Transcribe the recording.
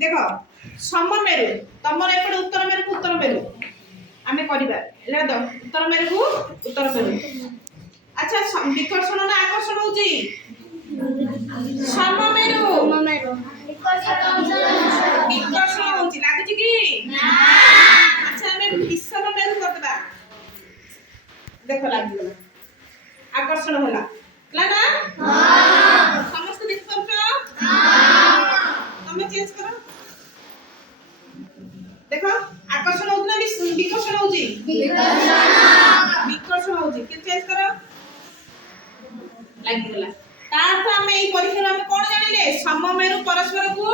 देख सममेरु तमर एपटे उत्तर मेरु को उत्तर मेरु आमे करिबा एला द उत्तर मेरु को उत्तर मेरु अच्छा विकर्षण ना आकर्षण होची सममेरु विकर्षण होची लागुची की ना अच्छा आमे विषम मेरु कर देबा देखो लागि गला आकर्षण होला ला ना हां समस्त देख परछो हां तमे चेंज करो देखो आकर्षण होउछ ना विकर्षण होउची विकर्षण होउची के चेंज करो लागि गला ता तो हमें ई परीक्षा में कोन जानिले सममेरु परस्पर को